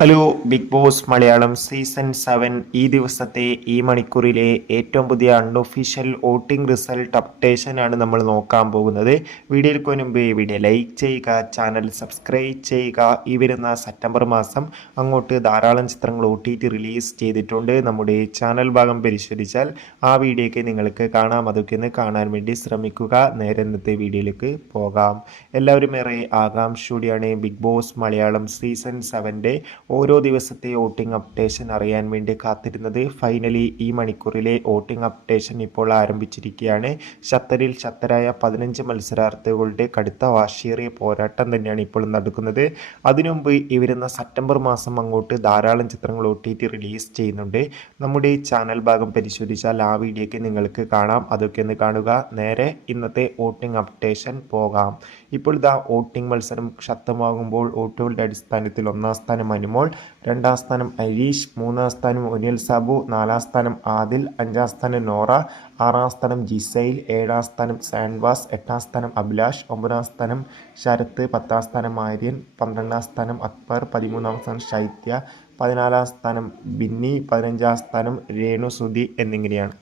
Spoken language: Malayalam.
Hello big boss Malayalam season seven ഈ ദിവസത്തെ ഈ മണിക്കൂറിലെ ഏറ്റവും പുതിയ അൺഒഫീഷ്യൽ വോട്ടിംഗ് റിസൾട്ട് അപ്ഡേഷൻ ആണ് നമ്മൾ നോക്കാൻ പോകുന്നത്. വീഡിയോയ്ക്ക് മുൻപ് വീഡിയോ ലൈക്ക് ചെയ്യുക ചാനൽ സബ്സ്ക്രൈബ് ചെയ്യുക. ഈ വരുന്ന സെപ്റ്റംബർ മാസം അങ്ങോട്ട് ധാരാളം ചിത്രങ്ങൾ ഒ റിലീസ് ചെയ്തിട്ടുണ്ട്. നമ്മുടെ ചാനൽ ഭാഗം പരിശോധിച്ചാൽ ആ വീഡിയോയ്ക്ക് നിങ്ങൾക്ക് കാണാം. അതൊക്കെ ഒന്ന് കാണാൻ വേണ്ടി ശ്രമിക്കുക. നേരെ ഇന്നത്തെ വീഡിയോയിലേക്ക് പോകാം. എല്ലാവരും ഏറെ ആകാംക്ഷയോടെയാണ് ബിഗ് ബോസ് മലയാളം സീസൺ സെവന്റെ ഓരോ ദിവസത്തെ വോട്ടിംഗ് അപ്ഡേഷൻ അറിയാൻ വേണ്ടി കാത്തിരുന്നത് ഫൈനലി ഈ മണിക്കൂറിലെ വോട്ടിംഗ് അപ്ഡേഷൻ ഇപ്പോൾ ആരംഭിച്ചിരിക്കുകയാണ്. ഷത്തറിൽ ശക്തരായ പതിനഞ്ച് മത്സരാർത്ഥികളുടെ കടുത്ത വാശിയേറിയ പോരാട്ടം തന്നെയാണ് ഇപ്പോൾ നടക്കുന്നത്. അതിനുമുമ്പ് ഈ വരുന്ന സെപ്റ്റംബർ മാസം അങ്ങോട്ട് ധാരാളം ചിത്രങ്ങൾ ഒ ടി ടി റിലീസ് ചെയ്യുന്നുണ്ട്. നമ്മുടെ ചാനൽ ഭാഗം പരിശോധിച്ചാൽ ആ വീഡിയോയ്ക്ക് നിങ്ങൾക്ക് കാണാം. അതൊക്കെ ഒന്ന് കാണുക. നേരെ ഇന്നത്തെ വോട്ടിംഗ് അപ്ഡേഷൻ പോകാം. ഇപ്പോൾ ഇതാ വോട്ടിംഗ് മത്സരം ശക്തമാകുമ്പോൾ വോട്ടുകളുടെ അടിസ്ഥാനത്തിൽ ഒന്നാം സ്ഥാനം അനുമോൾ രണ്ടാം സ്ഥാനം അരീഷ് മൂന്നാം സ്ഥാനം ഒനിൽ സാബു നാലാം സ്ഥാനം ആദിൽ അഞ്ചാം സ്ഥാനം നോറ ആറാം സ്ഥാനം ജിസൈൽ ഏഴാം സ്ഥാനം സാൻവാസ് എട്ടാം സ്ഥാനം അഭിലാഷ് ഒമ്പതാം സ്ഥാനം ശരത്ത് പത്താം സ്ഥാനം ആര്യൻ പന്ത്രണ്ടാം സ്ഥാനം അക്ബർ പതിമൂന്നാം സ്ഥാനം ശൈത്യ പതിനാലാം സ്ഥാനം ബിന്നി പതിനഞ്ചാം സ്ഥാനം രേണു സുധി എന്നിങ്ങനെയാണ്.